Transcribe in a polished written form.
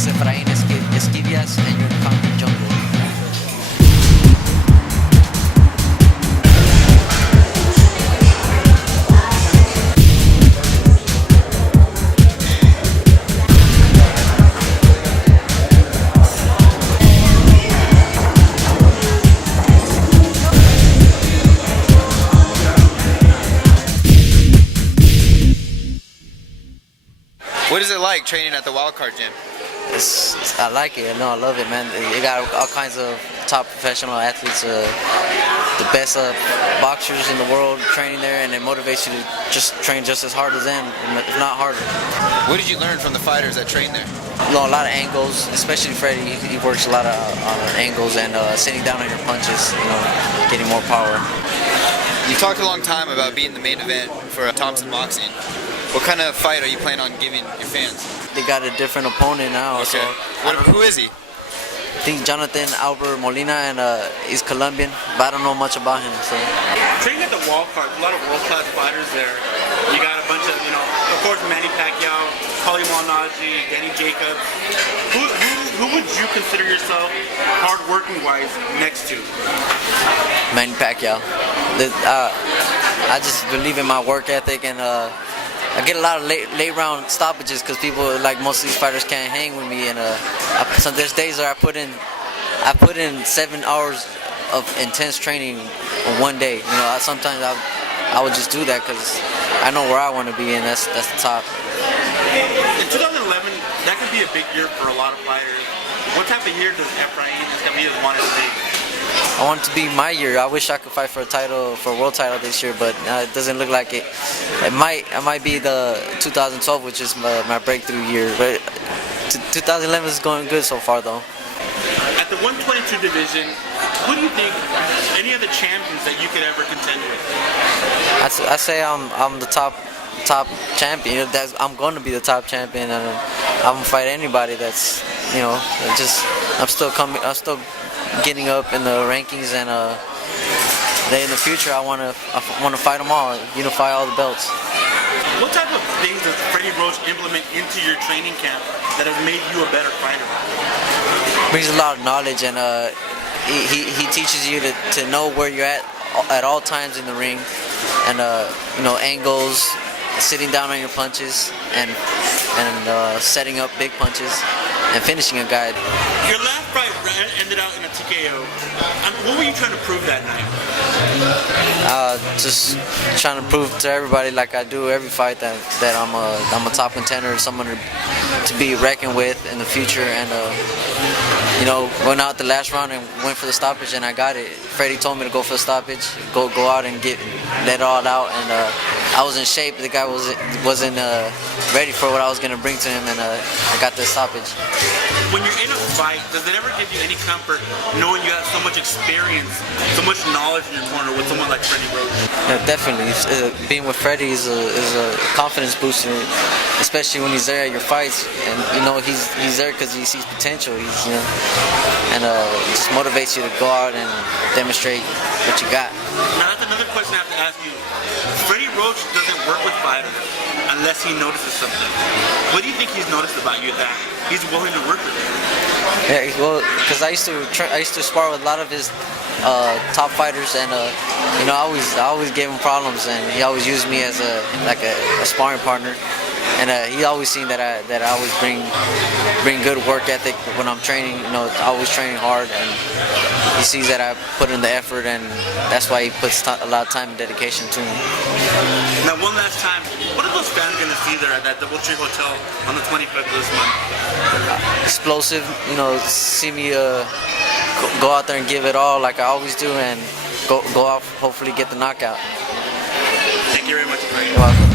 is Efrain Esquivias, and you're in Concrete Jungle. What is it like training at the Wildcard Gym? I like it. I love it, man. You got all kinds of top professional athletes, the best boxers in the world training there, and it motivates you to just train just as hard as them, if not harder. What did you learn from the fighters that train there? A lot of angles, especially Freddie. He works a lot of angles and sitting down on your punches, getting more power. You talked a long time about being the main event for Thompson Boxing. What kind of fight are you planning on giving your fans? They got a different opponent now. Okay. So Who is he? I think Jonathan Albert Molina, and he's Colombian, but I don't know much about him. So training at the Wildcard, a lot of world-class fighters there. You got a bunch of, of course, Manny Pacquiao, Paulie Malignaggi, Danny Jacobs. Who would you consider yourself hard-working-wise next to? Manny Pacquiao. I just believe in my work ethic, and I get a lot of late round stoppages because people, like most of these fighters, can't hang with me, and so there's days where I put in 7 hours of intense training in one day. Sometimes I would just do that because I know where I want to be, and that's the top. In 2011, that could be a big year for a lot of fighters. What type of year does Efrain Esquivias want it to be? I want it to be my year. I wish I could fight for a world title this year, but it doesn't look like it. It might be the 2012, which is my breakthrough year. But 2011 is going good so far, though. At the 122 division, who do you think any other champions that you could ever contend with? I say I'm the top champion. I'm going to be the top champion, and I'm gonna fight anybody that's I'm still getting up in the rankings, and in the future I want to fight them all, unify all the belts. What type of things does Freddie Roach implement into your training camp that has made you a better fighter? Brings a lot of knowledge, and he teaches you to know where you're at all times in the ring, and angles, sitting down on your punches, and setting up big punches and finishing a guy. Your last fight ended out in a TKO. What were you trying to prove that night? Just trying to prove to everybody, like I do every fight, that I'm a top contender, someone to be reckoned with in the future, and went out the last round and went for the stoppage, and I got it. Freddie told me to go for the stoppage, go out and let it all out, and I was in shape. The guy wasn't ready for what I was going to bring to him, and I got the stoppage. When you're in a fight, does it ever give you any comfort knowing you have so much experience, so much knowledge in your corner with someone like Freddie Roach? Yeah, definitely. Being with Freddie is a confidence booster, especially when he's there at your fights, and he's there because he sees potential. It just motivates you to go out and demonstrate what you got. Now that's another question I have to ask you. Freddie Roach doesn't work with fighters unless he notices something. What do you think he's noticed about you that he's willing to work with you? Yeah, well, because I used to spar with a lot of his top fighters, and I always gave him problems, and he always used me as a sparring partner. And he always seen that I always bring good work ethic when I'm training. Always training hard, and he sees that I put in the effort, and that's why he puts a lot of time and dedication to me. Now, one last time, what are those fans going to see there at that DoubleTree Hotel on the 25th of this month? Explosive, see me go out there and give it all like I always do, and go out, hopefully get the knockout. Thank you very much, Efrain. You're welcome.